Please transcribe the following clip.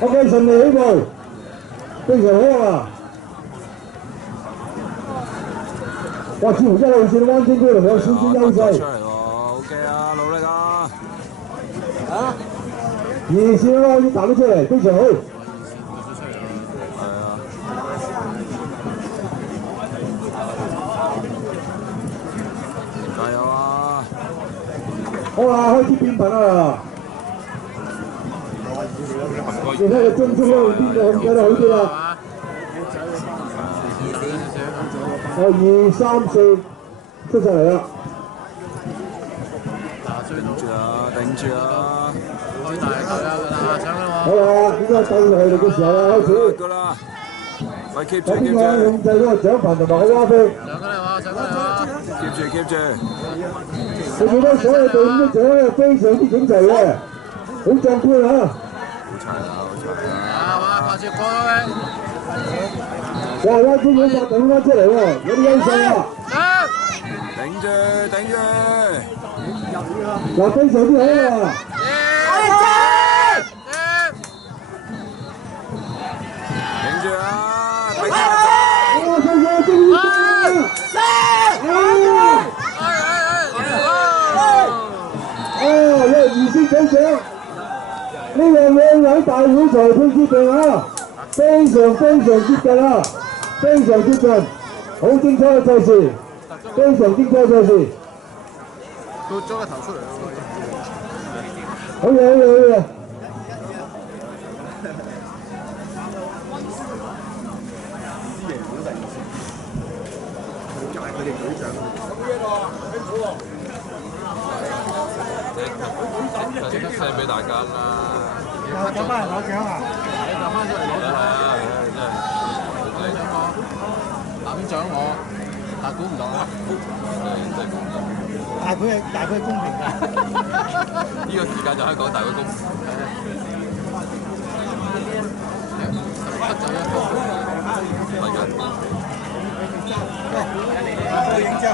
OK， 順利起步，非常好啊！哇，似乎一路線灣天居龍有少少優勢。出嚟喎 ，OK 啊，努力啊！二線開始彈咗出嚟，非常好。係啊。加油啊！好啦，開始變頻啦。你睇個中速嗰度邊個控制得好啲啦？2、3、4出晒嚟啦！頂住啊！頂住啊！開大球啦，上啦好啦，應該鬥落嚟嘅時候啦，開始。㗎啦！喂 ，keep 住咁邊 keep 個住控制嗰個獎牌同埋個蛙飛？上緊嚟喎，上緊嚟喎！keep 住 keep 住！你見到所有隊伍嘅獎咧非常之整齊嘅，好壯觀啊！好齊啦，好齊啦！啊嘛，掛住過啦哇！灣天嗰個頂翻出嚟喎，有啲優勢啊！頂住頂住！嗱，非常之好啊！頂住啊！頂住！哇！細細終於因為二先獎獎呢樣嘢喺大會裁判決定啊，非常接近啊，非常接近，好精彩嘅賽事，非常精彩嘅賽事。撥咗個頭出嚟咯，好嘢，好嘢，好嘢！即刻 send 俾大家啦！有班人攞獎啊！你就翻出嚟攞獎啊！真係獎我，攬獎我，但估唔到啊！大會公平㗎。呢個時間就可以講大會公平。出咗一個。係㗎。影張。